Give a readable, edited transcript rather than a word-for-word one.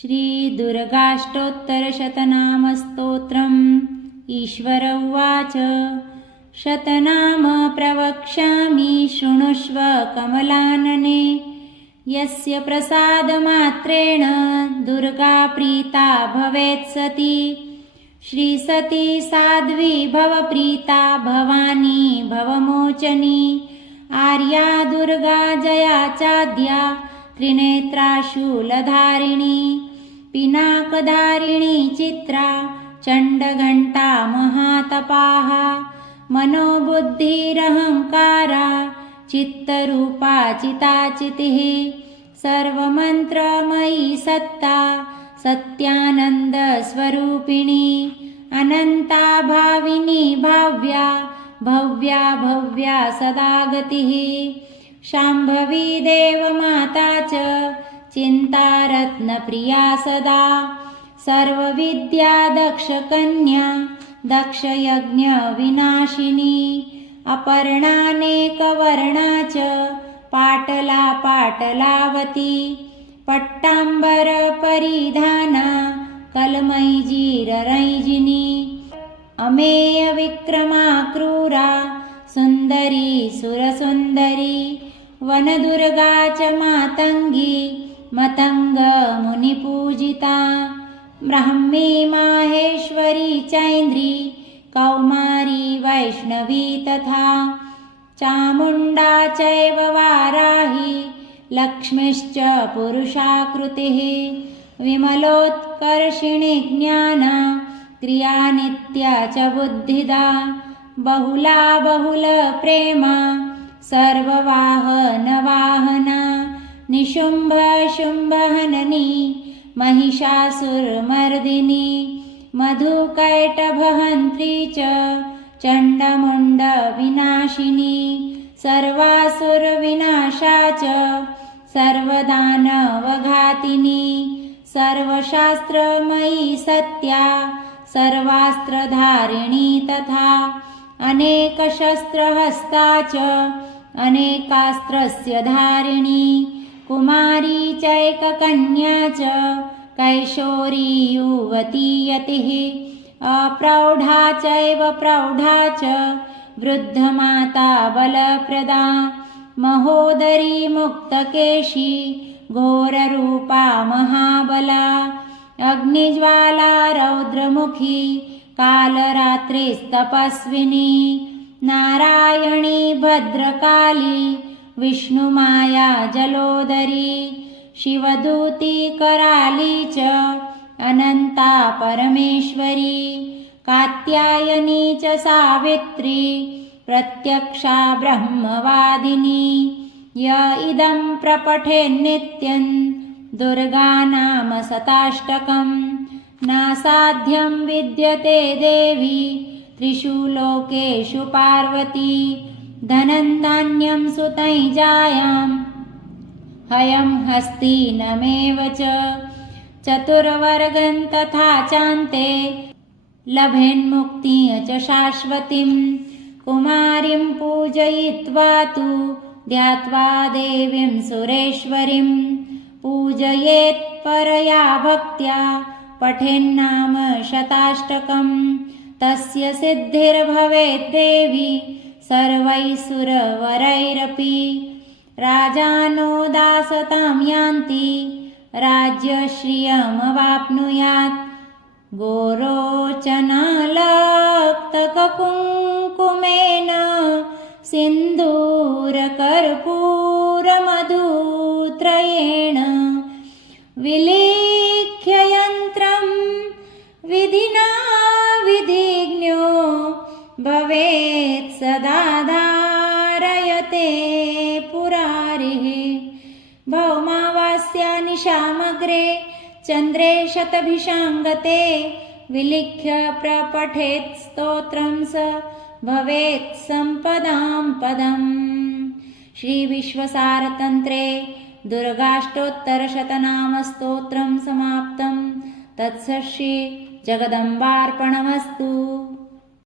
श्रीदुर्गाष्टोत्तरशतनामस्तोत्रम्। ईश्वर उवाच। शतनाम प्रवक्ष्यामि शृणुष्व कमलानने। यस्य प्रसादमात्रेण दुर्गा प्रीता भवेत् सती। श्रीसती साध्वी भवप्रीता भवानी भवमोचनी। आर्या दुर्गा जया चाद्या त्रिनेत्रा शूलधारिणी। पिनाकधारिणी चित्रा चण्डघण्टा महातपाः। मनोबुद्धिरहङ्कारा चित्तरूपा चिताचितिः। सर्वमन्त्रमयी सत्ता सत्यानन्दस्वरूपिणी। अनन्ता भाविनी भाव्या भव्या भव्या सदा गतिः। शाम्भवी देवमाता च चिन्तारत्नप्रिया सदा। सर्वविद्या दक्षकन्या दक्षयज्ञविनाशिनी। अपर्णानेकवर्णा च पाटला पाटलावती। पट्टाम्बरपरिधाना कलमैजिररैजिनी। अमेयविक्रमा क्रूरा सुन्दरी सुरसुन्दरी। वनदुर्गा च मातङ्गी मतङ्गमुनिपूजिता। ब्राह्मी माहेश्वरी चैन्द्री कौमारी वैष्णवी तथा। चामुण्डा चैव वाराही लक्ष्मीश्च पुरुषाकृतिः। विमलोत्कर्षिणी ज्ञाना क्रिया नित्या च बुद्धिदा। बहुला बहुलप्रेमा सर्ववाहनवाहना। निशुम्भशुम्भहननी महिषासुरमर्दिनी। मधुकैटभहन्त्री च चण्डमुण्डविनाशिनी। सर्वासुरविनाशा च सर्वदानवघातिनी। सर्वशास्त्रमयी सत्या सर्वास्त्रधारिणी तथा। अनेकशस्त्रहस्ता च अनेकास्त्रस्य धारिणी। कुमारी चैककन्या च कैशोरी युवती यतिः। अप्रौढा चैव प्रौढा च वृद्धमाता बलप्रदा। महोदरी मुक्तकेशी घोररूपा महाबला। अग्निज्वाला रौद्रमुखी कालरात्रिस्तपस्विनी। नारायणी भद्रकाली विष्णुमाया जलोदरी। शिवदूती कराली च अनन्ता परमेश्वरी। कात्यायनी च सावित्री प्रत्यक्षा ब्रह्मवादिनी। य इदं प्रपठेन्नित्यं दुर्गानाम शताष्टकम्। नासाध्यं विद्यते देवी त्रिषु लोकेषु पार्वती। धनं धान्यं सुतैजायां हयं हस्तिनमेव च। चतुर्वर्गं तथा चान्ते लभेन्मुक्तिं च शाश्वतीं। कुमारीं पूजयित्वा तु ध्यात्वा देवीं सुरेश्वरीं। पूजयेत् परया भक्त्या पठेन्नाम शताष्टकम्। तस्य सिद्धिर्भवेत् देवी सर्वैसुरवरैरपि। राजानो दासतां यान्ति राज्यश्रियमवाप्नुयात्। गोरोचनालक्तककुङ्कुमेन सिन्दूरकर्पूरमधुत्रयेण। विलिख्य यन्त्रं विधिना विधिज्ञो भवेत् सदा धारयते पुरारिः। भौमावास्या निशामग्रे चन्द्रे शतभिषाङ्गते। विलिख्य प्रपठेत् स्तोत्रं स भवेत् सम्पदां पदम्। श्रीविश्वसारतन्त्रे दुर्गाष्टोत्तरशतनामस्तोत्रं समाप्तं। तत्सत् श्री जगदम्बार्पणमस्तु।